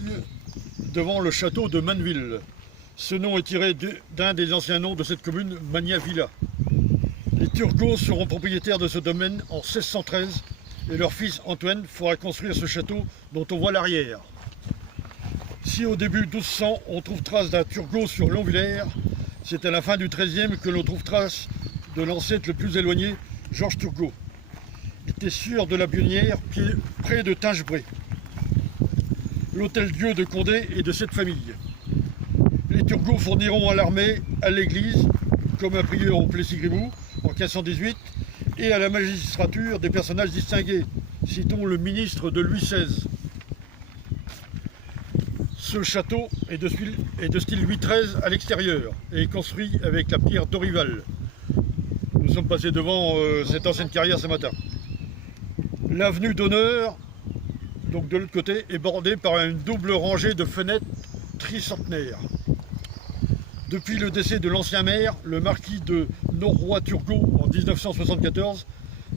accueille devant le château de Manneville. Ce nom est tiré d'un des anciens noms de cette commune, Magna Villa. Les Turgot seront propriétaires de ce domaine en 1613 et leur fils Antoine fera construire ce château dont on voit l'arrière. Si au début 1200 on trouve trace d'un Turgot sur Longvillers, c'est à la fin du XIIIe que l'on trouve trace de l'ancêtre le plus éloigné, Georges Turgot. Il était sûr de la Bionnière, près de Tingebré. L'hôtel-dieu de Condé est de cette famille. Les Turgot fourniront à l'armée, à l'église, comme un prieur au Plessis-Grimoux en 1518, et à la magistrature des personnages distingués. Citons le ministre de Louis XVI. Ce château est de style Louis XIII à l'extérieur et est construit avec la pierre d'Orival. Nous sommes passés devant cette ancienne carrière ce matin. L'avenue d'Honneur, donc de l'autre côté, est bordée par une double rangée de fenêtres tricentenaires. Depuis le décès de l'ancien maire, le marquis de Norroy-Turgot en 1974,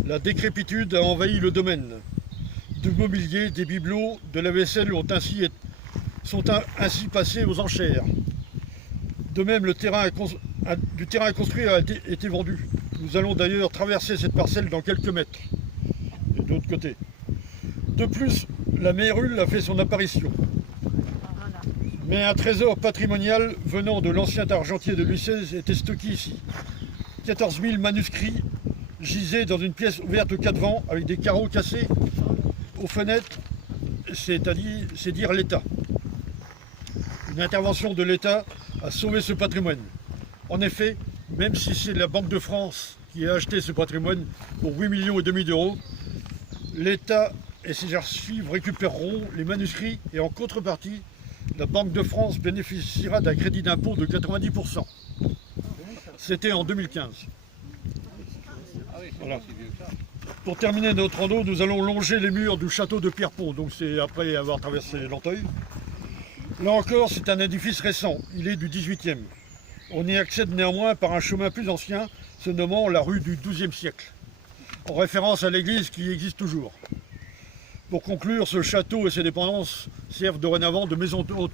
la décrépitude a envahi le domaine. Du mobilier, des bibelots, de la vaisselle sont ainsi passés aux enchères. De même, du terrain à construire a été vendu. Nous allons d'ailleurs traverser cette parcelle dans quelques mètres. Et de l'autre côté. De plus, la mérule a fait son apparition. Mais un trésor patrimonial venant de l'ancien argentier de Louis XVI était stocké ici. 14 000 manuscrits gisaient dans une pièce ouverte aux quatre vents avec des carreaux cassés aux fenêtres, c'est dire l'État. Une intervention de l'État a sauvé ce patrimoine. En effet, même si c'est la Banque de France qui a acheté ce patrimoine pour 8,5 millions d'euros, l'État et ses archives récupéreront les manuscrits et en contrepartie, la Banque de France bénéficiera d'un crédit d'impôt de 90%. C'était en 2015. Voilà. Pour terminer notre rando, nous allons longer les murs du château de Pierrepont, donc c'est après avoir traversé l'Anteuil. Là encore, c'est un édifice récent, il est du 18e. On y accède néanmoins par un chemin plus ancien, se nommant la rue du XIIe siècle, en référence à l'église qui existe toujours. Pour conclure, ce château et ses dépendances servent dorénavant de maison haute.